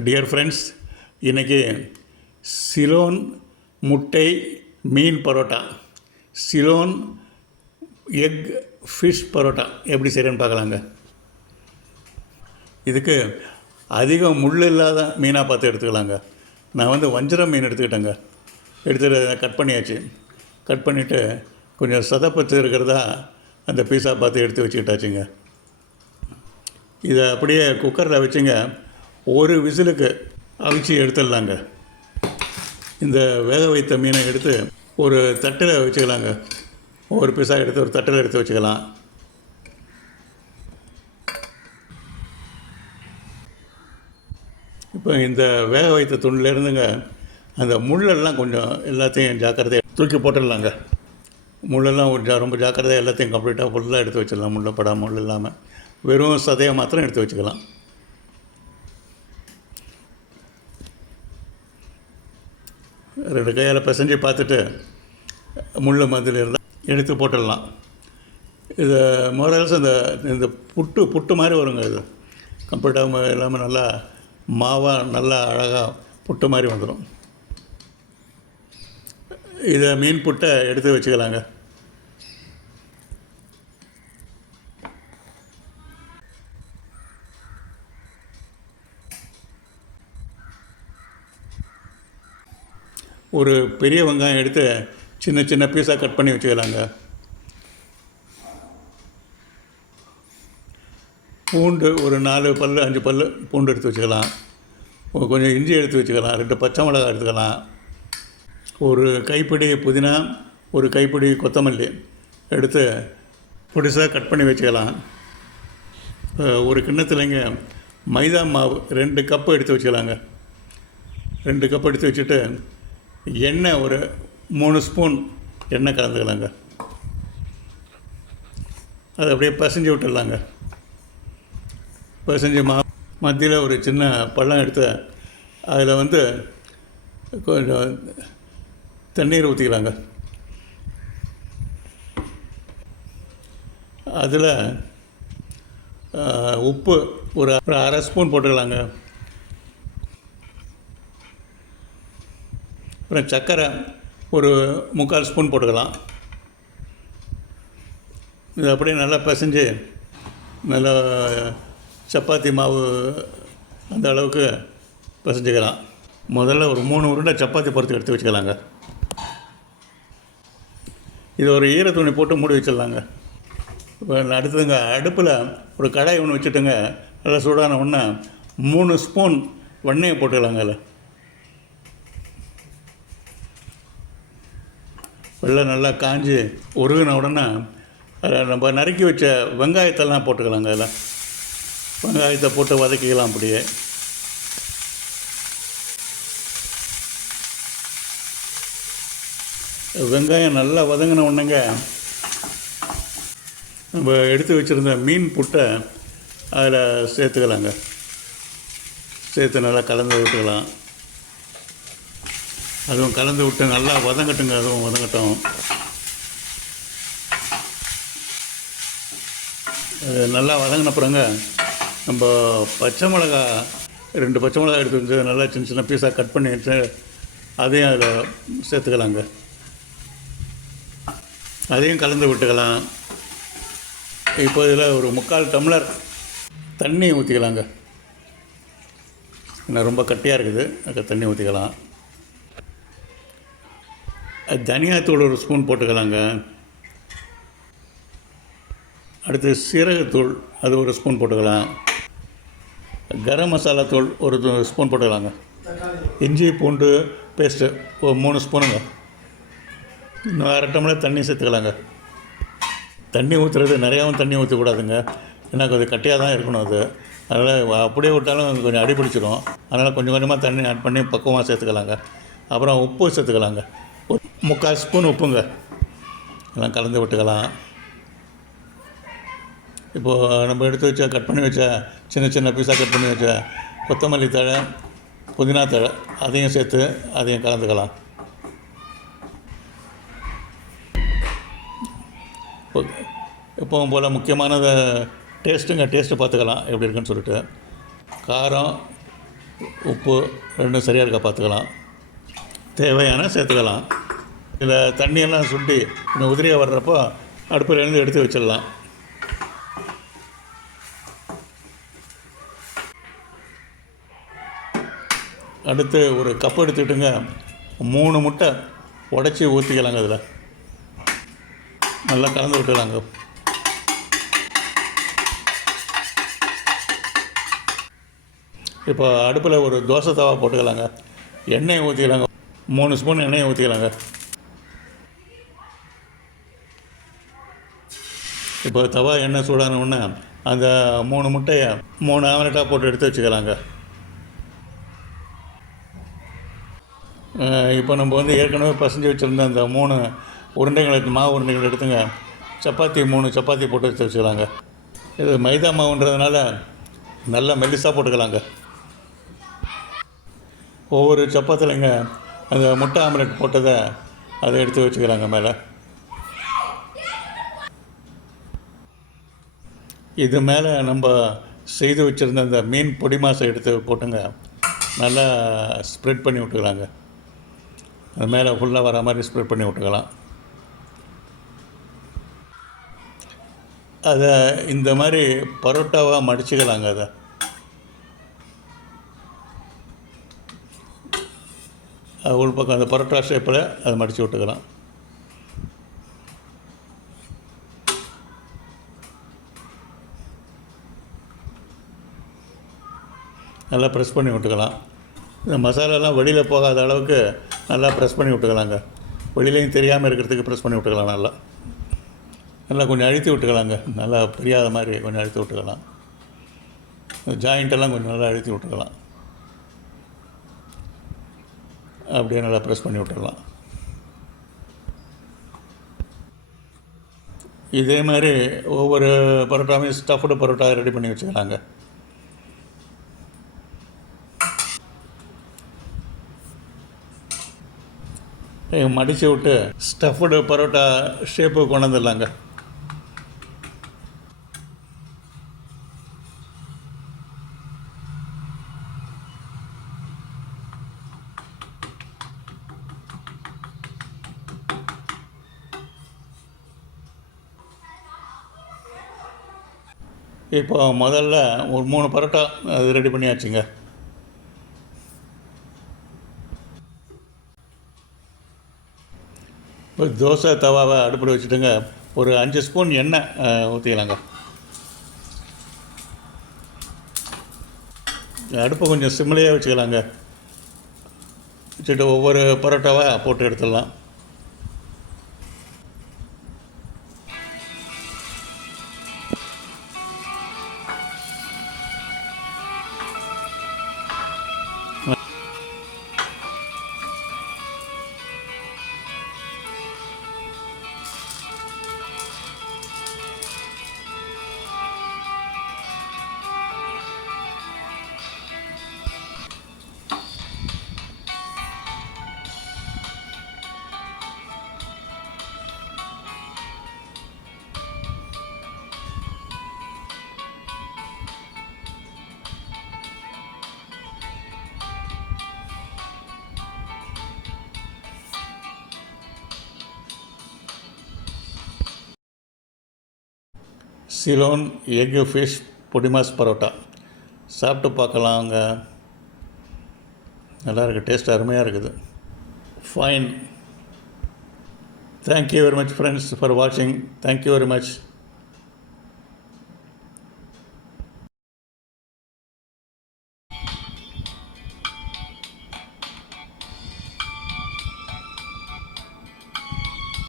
Dear friends, இன்றைக்கி சிலோன் முட்டை மீன் parotta, Ceylon egg fish parotta எப்படி செய்கிறேன்னு பார்க்கலாங்க. இதுக்கு அதிகம் முள் இல்லாத மீனாக பார்த்து எடுத்துக்கலாங்க. நான் வஞ்சரம் மீன் எடுத்துக்கிட்டேங்க. எடுத்துகிட்டு கட் பண்ணியாச்சு. கட் பண்ணிவிட்டு கொஞ்சம் சதப்பத்து இருக்கிறதா அந்த பீஸா பார்த்து எடுத்து வச்சுக்கிட்டாச்சுங்க. இதை அப்படியே குக்கரில் வச்சுங்க, ஒரு விசிலுக்கு அவிச்சு எடுத்துடலாங்க. இந்த வேக வைத்த மீனை எடுத்து ஒரு தட்டில் வச்சுக்கலாங்க. ஒவ்வொரு பீஸாக எடுத்து ஒரு தட்டில் எடுத்து வச்சுக்கலாம். இப்போ இந்த வேக வைத்த துணிலேருந்துங்க அந்த முள்ளெல்லாம் கொஞ்சம் எல்லாத்தையும் ஜாக்கிரதையாக தூக்கி போட்டுடலாங்க. முள்ளெல்லாம் ரொம்ப ஜாக்கிரதையாக எல்லாத்தையும் கம்ப்ளீட்டாக ஃபுல்லாக எடுத்து வச்சிடலாம். முள்ளை படாமல் முள் இல்லாமல் வெறும் சதையை மாத்திரம் எடுத்து வச்சுக்கலாம். ரெண்டு கையால் பிசைஞ்சு பார்த்துட்டு முள் மதில் இருந்தால் எடுத்து போட்டுடலாம். இதை மோரல்ஸ் இந்த புட்டு மாதிரி வருங்க. இது கம்ப்ளீட்டாக எல்லாமே நல்லா மாவாக நல்லா அழகாக புட்டு மாதிரி வந்துடும். இதை மீன் புட்டை எடுத்து வச்சுக்கலாங்க. ஒரு பெரிய வெங்காயம் எடுத்து சின்ன சின்ன பீஸாக கட் பண்ணி வச்சுக்கலாங்க. பூண்டு ஒரு 4 பல் 5 பல் பூண்டு எடுத்து வச்சுக்கலாம். கொஞ்சம் இஞ்சி எடுத்து வச்சுக்கலாம். 2 பச்சை மிளகாய் எடுத்துக்கலாம். ஒரு கைப்பிடி புதினா, ஒரு கைப்பிடி கொத்தமல்லி எடுத்து பொடிசாக கட் பண்ணி வச்சுக்கலாம். ஒரு கிண்ணத்துலேங்க மைதா மாவு 2 கப்பு எடுத்து வச்சுக்கலாங்க. 2 கப் எடுத்து வச்சுட்டு எண்ணெய் ஒரு 3 ஸ்பூன் எண்ணெய் கலந்துக்கலாங்க. அதை அப்படியே பசைஞ்சு விட்டுடலாங்க. பசைஞ்சு மத்தியில் ஒரு சின்ன பள்ளம் எடுத்து அதில் கொஞ்சம் தண்ணீர் ஊற்றிக்கலாங்க. அதில் உப்பு ஒரு அரை ஸ்பூன் போட்டுக்கலாங்க. அப்புறம் சர்க்கரை ஒரு 3/4 ஸ்பூன் போட்டுக்கலாம். இது அப்படியே நல்லா பிசைஞ்சு நல்லா சப்பாத்தி மாவு அந்த அளவுக்கு பிசைஞ்சிக்கலாம். முதல்ல ஒரு 3 உருண்டை சப்பாத்தி பருத்து எடுத்து வச்சுக்கலாங்க. இது ஒரு ஈரத்துணி போட்டு மூடி வச்சிடலாங்க. இப்போ அடுத்ததுங்க அடுப்பில் ஒரு கடாய் ஒன்று வச்சுட்டுங்க. நல்லா சூடான ஒன்று 3 ஸ்பூன் வெண்ணெயை போட்டுக்கலாங்க. அதில் வெள்ளை நல்லா காஞ்சி உருகின உடனே அதில் நம்ம நறுக்கி வச்ச வெங்காயத்தெல்லாம் போட்டுக்கலாங்க. அதில் வெங்காயத்தை போட்டு வதக்கிக்கலாம். அப்படியே வெங்காயம் நல்லா வதங்கின உடனேங்க நம்ம எடுத்து வச்சுருந்த மீன் புட்டை அதில் சேர்த்துக்கலாங்க. சேர்த்து நல்லா கலந்து விட்டுக்கலாம். அதுவும் கலந்து விட்டு நல்லா வதங்கட்டுங்க. அதுவும் வதங்கட்டும். நல்லா வதங்கினப்புறங்க நம்ம பச்சை மிளகா 2 பச்சை மிளகா எடுத்து வந்து நல்லா சின்ன சின்ன பீஸாக கட் பண்ணி வச்சு அதையும் அதில் சேர்த்துக்கலாங்க. அதையும் கலந்து விட்டுக்கலாம். இப்போ இதில் ஒரு 3/4 டம்ளர் தண்ணி ஊற்றிக்கலாங்க. இன்னும் ரொம்ப கட்டியாக இருக்குது, அதுக்கு தண்ணி ஊற்றிக்கலாம். தனியாத்தூள் ஒரு ஸ்பூன் போட்டுக்கலாங்க. அடுத்து சீரகத்தூள் அது ஒரு ஸ்பூன் போட்டுக்கலாம். கரம் மசாலா தூள் ஒரு ஸ்பூன் போட்டுக்கலாங்க. இஞ்சி பூண்டு பேஸ்ட்டு ஒரு 3 ஸ்பூனுங்க. இன்னும் அரை டம்ளர் தண்ணி சேர்த்துக்கலாங்க. தண்ணி ஊற்றுறது நிறையாவும் தண்ணி ஊற்றக்கூடாதுங்க. ஏன்னா கொஞ்சம் கட்டியாக தான் இருக்கணும். அதனால் அப்படியே விட்டாலும் கொஞ்சம் அடி பிடிச்சிடும். அதனால் கொஞ்சம் கொஞ்சமாக தண்ணி ஆட் பண்ணி பக்குவமாக சேர்த்துக்கலாங்க. அப்புறம் உப்பு சேர்த்துக்கலாங்க. ஒரு 3/4 ஸ்பூன் உப்புங்க. எல்லாம் கலந்து விட்டுக்கலாம். இப்போது நம்ம எடுத்து வச்ச கட் பண்ணி வச்ச சின்ன சின்ன பீஸாக கட் பண்ணி வச்ச கொத்தமல்லி தழை, புதினா தழை அதையும் சேர்த்து அதையும் கலந்துக்கலாம். எப்பவும் போல் முக்கியமானது டேஸ்ட்டு பார்த்துக்கலாம் எப்படி இருக்குன்னு சொல்லிட்டு. காரம் உப்பு ரெண்டும் சரியாக இருக்கா பார்த்துக்கலாம். தேவையான சேர்த்துக்கலாம். இதில் தண்ணியெல்லாம் சுண்டி இன்னும் உதிரியாக வர்றப்போ அடுப்பிலேருந்து எடுத்து வச்சிடலாம். அடுத்து ஒரு கப் எடுத்துக்கிட்டுங்க, 3 முட்டை உடச்சி ஊற்றிக்கலாங்க. அதில் நல்லா கலந்து விட்டுக்கலாங்க. இப்போ அடுப்பில் ஒரு தோசை தவா போட்டுக்கலாங்க. எண்ணெயை ஊற்றிக்கலாங்க. 3 ஸ்பூன் எண்ணெயை ஊற்றிக்கலாங்க. இப்போ தவா எண்ணெய் சூடான உடனே அந்த 3 முட்டையை 3 ஆம்லெட்டாக போட்டு எடுத்து வச்சுக்கலாங்க. இப்போ நம்ம வந்து ஏற்கனவே பசஞ்சு வச்சுருந்த அந்த 3 உருண்டைங்களுக்கு மாவு உருண்டைகள் எடுத்துங்க. 3 சப்பாத்தி போட்டு எடுத்து வச்சுக்கலாங்க. இது மைதா மாவுன்றதுனால நல்லா மெல்லிசாக போட்டுக்கலாங்க. ஒவ்வொரு சப்பாத்திலைங்க அந்த முட்டை ஆம்லெட் போட்டதை அதை எடுத்து வச்சுக்கலாங்க மேலே. இது மேலே நம்ம செய்து வச்சுருந்த அந்த மீன் பொடி மாசை எடுத்து போட்டுங்க நல்லா ஸ்ப்ரெட் பண்ணி விட்டுக்கலாங்க. அது மேலே ஃபுல்லாக வர மாதிரி ஸ்ப்ரெட் பண்ணி விட்டுக்கலாம். அதை இந்த மாதிரி பரோட்டாவாக மடிச்சுக்கலாங்க. அதை உள் பக்கம் அந்த பரோட்டா ஷேப்பில் அதை மடித்து விட்டுக்கலாம். நல்லா ப்ரெஸ் பண்ணி விட்டுக்கலாம். இந்த மசாலாலாம் வெளியில் போகாத அளவுக்கு நல்லா ப்ரெஸ் பண்ணி விட்டுக்கலாங்க. வெளியிலையும் தெரியாமல் இருக்கிறதுக்கு ப்ரெஸ் பண்ணி விட்டுக்கலாம். நல்லா கொஞ்சம் அழுத்தி விட்டுக்கலாங்க. நல்லா பிரியாத மாதிரி கொஞ்சம் அழுத்தி விட்டுக்கலாம். ஜாயிண்ட்டெல்லாம் கொஞ்சம் நல்லா அழுத்தி விட்டுக்கலாம். அப்படியே நல்லா ப்ரெஸ் பண்ணி விட்டுக்கலாம். இதே மாதிரி ஒவ்வொரு பரோட்டாவையும் ஸ்டஃப்டு பரோட்டா ரெடி பண்ணி வச்சுக்கலாங்க. மடித்து விட்டு ஸ்டஃப்டு பரோட்டா ஷேப்பு கொண்டு வந்துடலாங்க. இப்போ முதல்ல ஒரு 3 பரோட்டா அது ரெடி பண்ணியாச்சுங்க. இப்போ தோசை தவாவை அடுப்பில் வச்சுட்டுங்க ஒரு 5 ஸ்பூன் எண்ணெய் ஊற்றிக்கலாங்க. அடுப்பை கொஞ்சம் சிம்மிலேயே வச்சுக்கலாங்க. வச்சுட்டு ஒவ்வொரு பரோட்டாவாக போட்டு எடுத்துடலாம். சிலோன் எக் ஃபிஷ் பொடிமாஸ் பரோட்டா சாப்பிட்டு பார்க்கலாங்க. நல்லா இருக்குது. டேஸ்ட் அருமையாக இருக்குது. Fine. Thank you very much friends for வாட்சிங். Thank you very much.